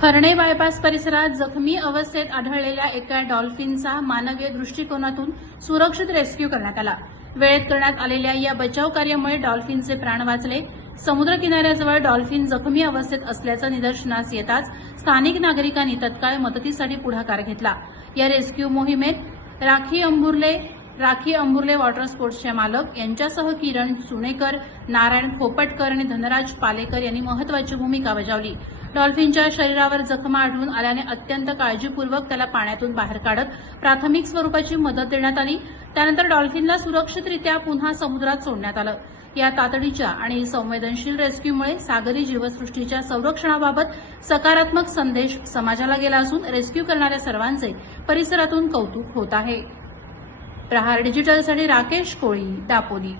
Harne bypass परिसरात जखमी अवस्थेत आढळलेल्या एका डॉल्फिनचा मानवीय दृष्टिकोनातून सुरक्षित रेस्क्यू करण्यात आला। वेळेत करण्यात आलेल्या या बचाव कार्यामुळे डॉल्फिनचे प्राण वाचले। समुद्र किनाऱ्याजवळ डॉल्फिन जखमी अवस्थेत असल्याचं निदर्शनास येताच स्थानिक नागरिकांनी तत्काळ मदतीसाठी पुढाकार घेतला। या रेस्क्यू मोहिमेत राखी अंबुर्ले वॉटर स्पोर्ट्सचे मालक यांच्यासह किरण सुनेकर, नारायण खोपटकर आणि धनराज पालेकर यांनी महत्वाची भूमिका बजावली। डॉल्फिनच्या शरीरावर जखमा आढळून आल्याने अत्यंत काळजीपूर्वक त्याला पाण्यातून बाहेर काढत प्राथमिक स्वरूपाची मदत देण्यात आली। त्यानंतर डॉल्फिनला सुरक्षितरित्या पुन्हा समुद्रात सोडण्यात आलं। या तातडीच्या आणि संवेदनशील रेस्क्यूमुळे सागरी जीवसृष्टीच्या संरक्षणाबाबत सकारात्मक संदेश समाजाला गेला असून रेस्क्यू करणाऱ्या सर्वांचे परिसरातून कौतुक होत आहे। प्रहार डिजिटलसाठी राकेश कोळी, दापोली।